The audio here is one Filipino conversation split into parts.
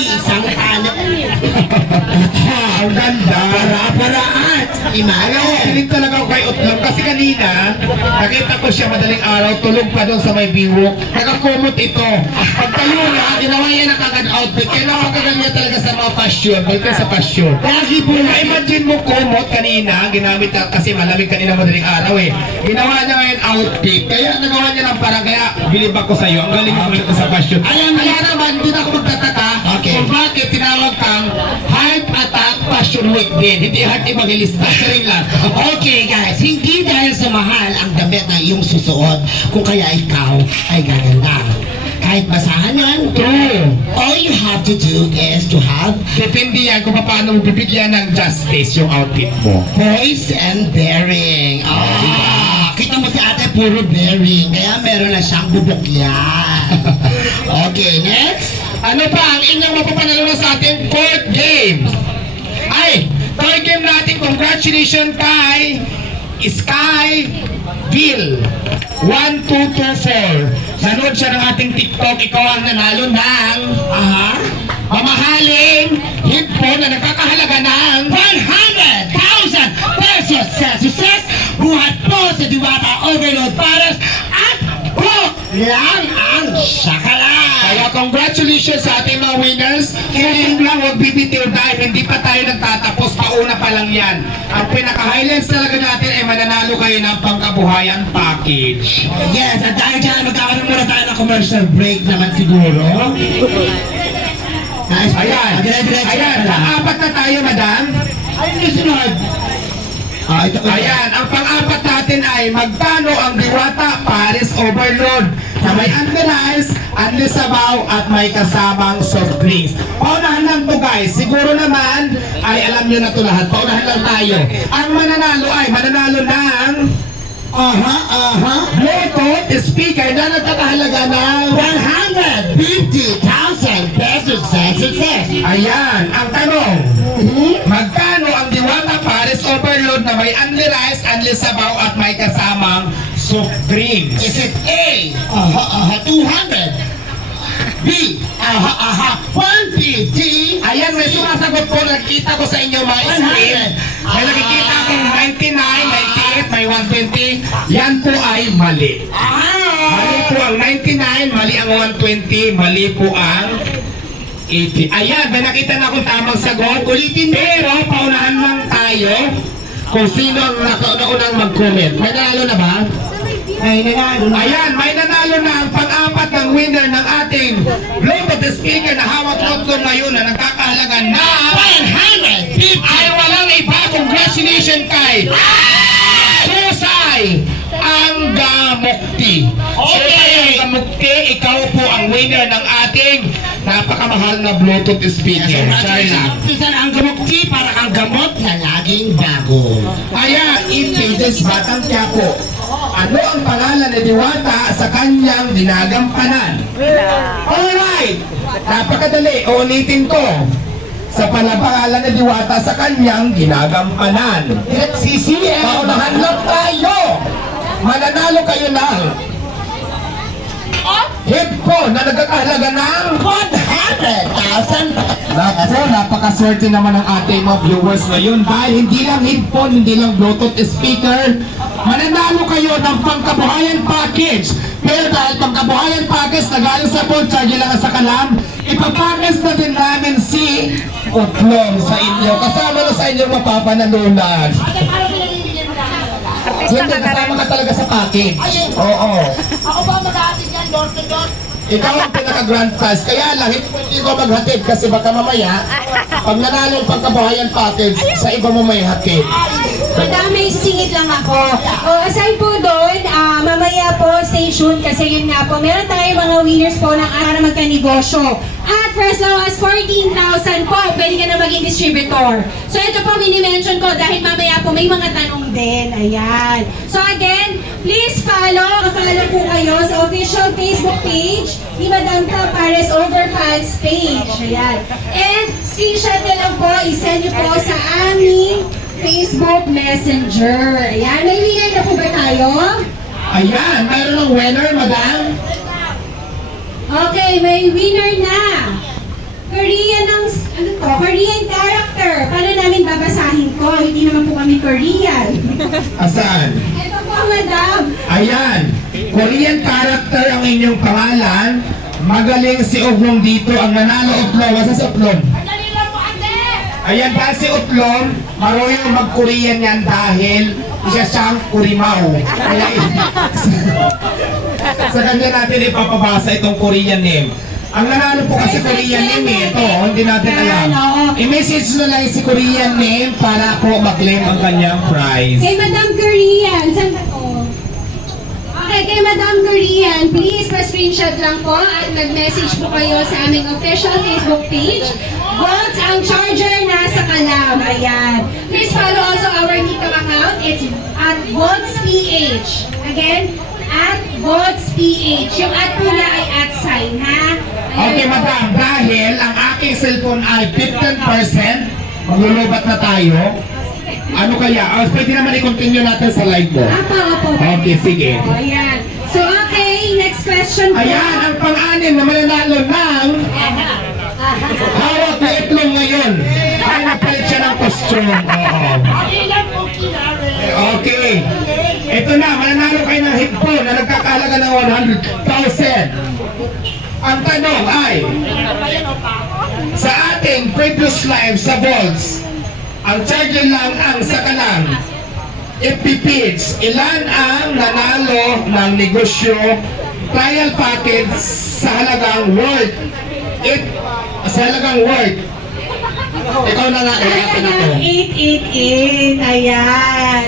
isang tanan. Ang ganda. Para-paraan. Alam mo, piling talaga ako kay Utlong kasi kanina, nakita ko siya madaling araw, tulog pa doon sa may biwok. Nakakumot ito. Pagtayo na, ginawa niya na kagad outfit. Kaya nakagagal niya talaga sa mga pasyon. Balik sa pasyon. Lagi po na. Imagine mo kumot kanina, ginamit na, kasi malamig kanina madaling araw eh. Ginawa niya ngayon outfit. Kaya nagawa niya ng parang, kaya bilib ako sa'yo. Ang galing mo sa pasyon. Ayan, Kaya naman, hindi na ako magtataka kung bakit tinawag kang Heart Attack Passion Week din. Hindi Heart Evangelista. Ring lang. Okay guys, hindi dahil sa mahal ang damit na iyong susuot, kung kaya ikaw ay gaganda. Kahit basahan yan, true. All you have to do is to have depende yan kung paano mo bibigyan ng justice yung outfit mo. poise and bearing. Kita mo si ate, puro bearing. Kaya meron na siyang bubukyan. Okay, next. Ano pa ang inyong mapapanalo sa ating court game? Ay, court game natin, congratulations kay Sky Bill 1224. Nanood siya ng ating TikTok. Ikaw ang nanalo ng mamahaling headphone na nagkakahalaga ng 100,000 pesos sa success. Buhat po sa Diwata Overload Pares at book lang ang sakalan. Kaya congratulations sa ating mga winners. Hiling lang, huwag bibitiw dahil hindi pa tayo nagtatapos. Pauna pa lang yan. Ang pinaka-highlights talaga natin ay mananalo kayo ng pangkabuhayan package. Yes, at dahil dyan, magkakaroon muna tayo ng commercial break naman siguro. Nice. Ayan, ayan, pang-apat na tayo, madam. Ayun yung sunod. Ayan, ang pang-apat natin ay magkano ang Diwata Paris Overload na may unli-rice, unli-sabaw at may kasamang soft drinks. Paunahan lang to guys, siguro naman ay alam nyo na to lahat. Paunahan lang tayo. Ang mananalo ay mananalo ng Bluetooth speaker na nagkakahalaga ng 150,000 pesos sa success. Ayan, ang tanong, magkano ang Diwata Paris Overload na may unli-rice, unli-sabaw at may kasamang soft drinks? Is it A, 200, B, 150, ayan, may sumasagot po, nakikita ko sa inyo mga screen. May nakikita akong 99, 98, may 120. Yan po ay mali. Mali po ang 99, mali ang 120, mali po ang 80. Ayan, may nakita na akong tamang sagot. Ulitin, pero paunahan lang tayo kung sino ang naunang mag-comment. May nanalo na ba? Ayan, may nanalo na ang pang-apat ng winner ng ating Bluetooth speaker na hawak ko ngayon na nagkakahalaga na 150. ay walang iba. Congratulations kay Susay Anggamukti. Susay Anggamukti, ikaw po ang winner ng ating napakamahal na Bluetooth speaker. Pisan ang gamukti para ang gamot na laging bago. Ayan, Ipides Batang Quiapo. Ano ang pangalan ni Diwata sa kanyang ginagampanan? Alright! Napakadali. Ulitin ko. Sa pangalan ni Diwata sa kanyang ginagampanan. Paunahan lang tayo. Mananalo kayo ng headphone na nagkakahalaga ng 100,000. Naku, napakaswerte naman ng ating mga viewers ngayon dahil hindi lang headphone, hindi lang Bluetooth speaker, mananalo kayo ng pangkabuhayan package. Pero dahil pangkabuhayan package na galing sa phone charge lang sa kalam, ipapackage na din namin si Utlong sa inyo. Kasama na sa inyong mapapanalunan. Hindi, kasama ka talaga sa package. Oo. Ako ba mag-aatid yan, door to door? Ikaw ang pinaka-grand prize. Kaya lang, hindi ko maghatid kasi baka mamaya, pag nanalo ang pangkabuhayan package, sa iba mo may hatid. Madam, may singit lang ako. Aside po doon, mamaya po, stay tuned kasi yun nga po, meron tayong mga winners po ng para magka-negosyo. At for as low as 14,000 po, pwede ka na maging distributor. So ito po, mini-mention ko dahil mamaya po may mga tanong din. Ayan. So again, please follow po kayo sa official Facebook page ni Madam Pares Overpants page. Ayan. And screenshot nyo lang po, isend nyo po sa aming Facebook Messenger. Ayan. May winner na po ba tayo? Ayan, mayroon ng winner, madam. Okay, may winner na. Korea Korean character. Paano namin babasahin ko? Hindi naman po kami Korean. Asan? Ito po, madam. Ayan. Korean character ang inyong pangalan. Magaling si Uglong dito. Ang nanalo Uglong. Asa si Uglong? Ayan, dahil si Utlong, marunong mag-Korean yan dahil isa siyang Kurimaw. Kaya sa kanya natin ipapabasa itong Korean name. Ang nanalo po kasi Korean name ito, hindi natin alam. I-message na lang si Korean name para po mag-claim ang kanyang prize. Kay Madam Korean, saan ba to? Okay, kay Madam Korean, please pa-screenshot lang po at mag-message po kayo sa aming official Facebook page. Volts ang charger nasa Kalam. Ayan. Please follow also our TikTok account. It's at VoltsPH. Again, at VoltsPH. Yung at pula ay at sign, ha? Okay, madam, dahil ang aking cellphone ay 15%, maglulubat na tayo. Ano kaya? Pwede naman i-continue natin sa live mo. Apo. Okay, sige. O, ayan. So, okay, next question po. Ayan, ang pang-anim na mananalo ng hawak na Itlong ngayon. Ay, napalit siya ng costume. Oo. Okay. Ito na, mananalo kayo ng headphone na nagkakahalaga ng 100,000. Ang tanong ay, sa ating previous live sa Volts, ang charger lang ang sakalang FPPs. Ilan ang nanalo ng negosyo trial package sa halagang worth? Ikaw na nga, natin ako. 888. Ayan.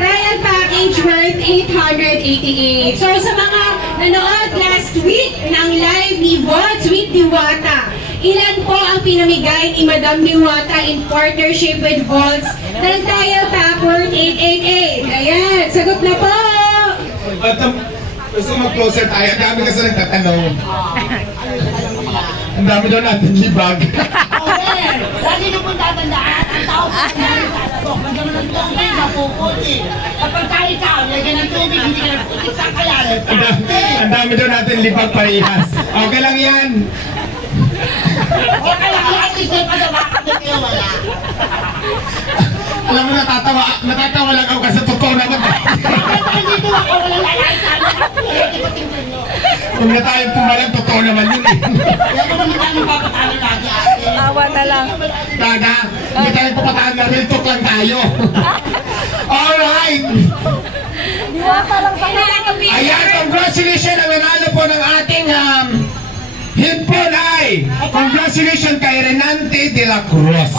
Trial package worth 888. So sa mga nanood last week ng live ni Volts with Diwata, ilan po ang pinamigay ni Madam Diwata in partnership with Volts ng trial pack worth 888? Ayan, sagot na po! Gusto mag-closer tayo. Ang dami kasi nagtatanong. Ang dami daw natin libag. Lagi nyo pong tatandaan, ang tao po namin tatanong. Magdama ng tubig, napuputi. Kapag tayo tao, lagyan ng tubig, hindi ka nagputik sa kayalan. Ang dami daw natin libag parehas. Okay lang yan. Okay lang yan, kasi pa na bakit na kayo wala. Alam mo, natatawa lang ako kasi totoo naman. Kapag dito ako, wala lalaki sa amin. Kung na tayo pumalang, totoo naman yun eh. Kaya naman hindi tayo papatalo lagi ate. Tawa na lang. Taga, hindi tayo pupataan na real talk lang tayo. Alright! Ayan, congratulations ang nanalo po ng ating headphone ay congratulations kay Renante de la Cruz.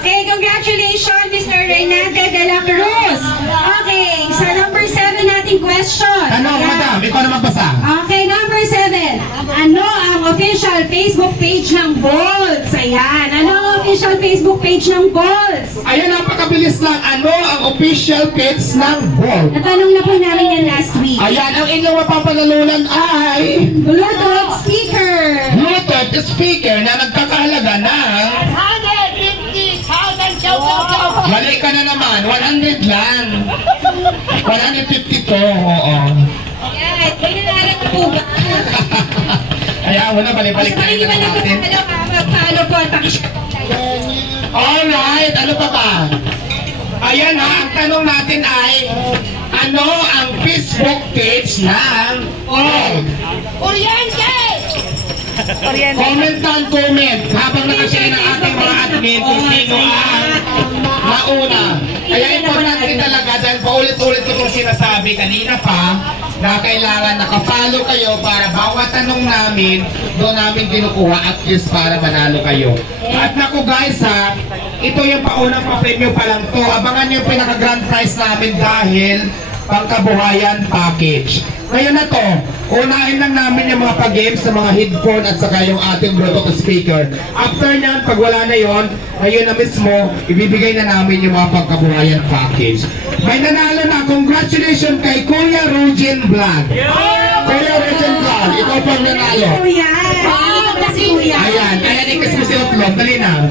Okay, congratulations, Mr. Renate de la Cruz. Okay, sa number 7 nating question. Tanong, madam, ikaw naman basa. Okay, number 7. Ano ang official Facebook page ng Volts? Ayan, ano ang official Facebook page ng Volts? Ayan, napakabilis lang. Ano ang official page ng Volt? Natanong na po namin yan last week. Ayan, ang inyong mapapanalunan ay Bluetooth speaker. Bluetooth speaker na nagkakahalaga ng 150,000 chow. mali ka na naman, 100 lang. 150 to, oo. Ayan, pinanalan na po ba? Ayan, wala, balik-balik Basta hindi na ba natin. magpapalo po at pakishare tayo. Alright, ano pa ba? Ayan ha, ang tanong natin ay, ano ang Facebook page ng Volt? Kuryente! Comment down, comment. Habang nakashare ng ating mga admin kung sino ang nauna. Kaya importante talaga dahil paulit-ulit ko itong sinasabi kanina pa na kailangan nakapalo kayo para bawat tanong namin doon namin kinukuha at least para manalo kayo. At naku guys ha, ito yung paunang pa-premyo pa lang to. Abangan nyo yung pinaka-grand prize namin dahil pangkabuhayan package. Ngayon na to, unahin lang namin yung mga pag-games sa mga headphone at saka yung ating Bluetooth speaker. After nyan, pag wala na yon, ngayon na mismo, ibibigay na namin yung mga pangkabuhayan package. May nanalo na, congratulations kay Kuya Rugin Vlog. Kuya Rugin Vlog, ikaw pang nanalo. Kuya! Si Kuya! Ayan, ayan, ikas mo si Utlong, dali na.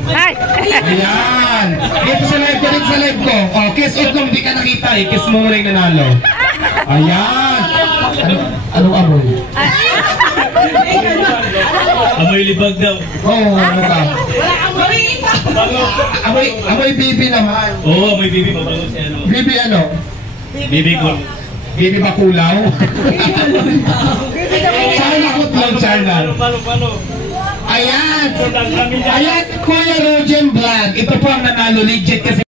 Ayan, dito sa live ko, dito sa live ko. O, kiss Utlong, di ka nakita eh, kiss mo rin nanalo. Ayan. Anong amoy? Amoy libag daw. Oo, ano ka? Amoy bibi naman. Oo, amoy bibi. Mabango si ano. Bibi ano? Bibi ko. Bibi bakulaw? Sarnakot lang, sarnak. Palo. Ayan! Ayan, Kuya Rogen Vlog. Ito po ang nanalo legit kasi